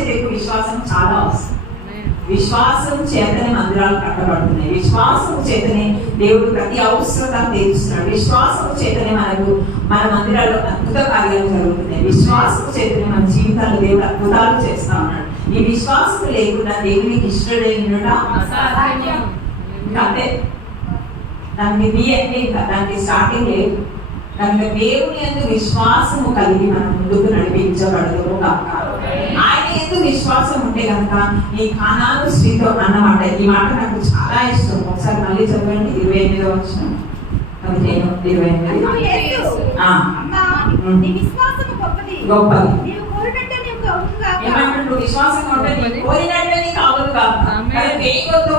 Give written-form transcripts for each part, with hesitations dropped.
పరిచర్యకు విశ్వాసం చాలా అవసరం. విశ్వాసం చేతనే మందిరాలు కట్టబడుతున్నాయి. విశ్వాసం చేతనే దేవుడు ప్రతి అవసరత తీరుస్తున్నాడు. విశ్వాసం చేతనే మన మందిరాల్లో అద్భుత కార్యాలు జరుగుతున్నాయి. విశ్వాసం చేతనే మన జీవితాల్లో దేవుడు అద్భుతాలు చేస్తా ఉన్నాడు. ఈ విశ్వాసం లేకుండా దేవునికి ఇష్టడైనట అంటే దానికి దానికి స్టార్టింగ్ లేదు. కనుక దేవుని యందు విశ్వాసము కలిగి మనం ముందుకు నడిపించబడదు కాక. ఆయన యందు విశ్వాసం ఉంటే కనుక ఈ కానాను స్త్రీతో అన్నమాట. ఈ మాట నాకు చాలా ఇష్టం. ఒకసారి మళ్ళీ చదవండి. 28వ వచనం. 15, 28. గొప్పది. ఏమంటాడు? విశ్వాసంగా ఉంటే నీవు కోరినట్లే నీకు అగును కాక. కానీ వేయకొద్దు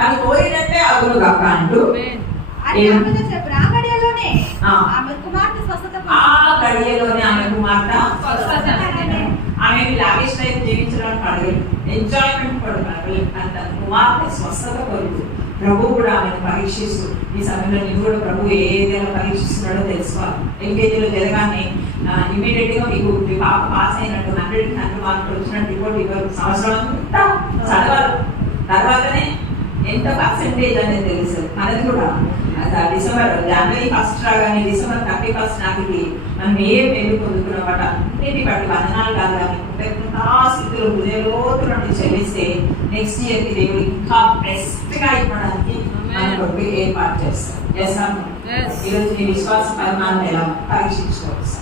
కానీ కోరినట్లే అగును కాక అంటూ ఆ గడియలోనే ఆమె కుమార్తె ఆమె లావిష్ లైఫ్ జీవించడానికి అడగలేదు. ఎంజాయ్మెంట్ పడుతున్నారు. తన కుమార్తె స్వస్థత కొరకు ప్రభు కూడా ఆమెను పరీక్షిస్తూ ఈ సమయంలో నువ్వు కూడా ప్రభు ఏదైనా పరీక్షిస్తున్నాడో తెలుసుకోవాలి. ఎల్కేజీలో జరగానే ఇమీడియట్ గా మీకు మీ పాప పాస్ అయినట్టు 100కి 100 మార్కులు వచ్చినట్టు రిపోర్ట్ ఇవ్వరు. సంవత్సరం అంతా చదవాలి. తర్వాతనే ఎంత పర్సెంటేజ్ అనేది తెలుసు. మనది కూడా డిసెంబర్ జనవరి 1 రాగానే డిసెంబర్ 31 నాటికి మనం ఏం మేలు పొందుతున్నమాట అన్నిటి బట్టి వందనాలు కాదు కానీ స్థితులు హృదయలోతు నుండి చెల్లిస్తే నెక్స్ట్ ఇయర్కి దేవుడు ఇంకా బెస్ట్ గా ఇవ్వడానికి మనకు ఏర్పాటు చేస్తాం. ఈరోజు నీ విశ్వాస పరిమాణం ఎలా పరీక్షించుకోవచ్చు.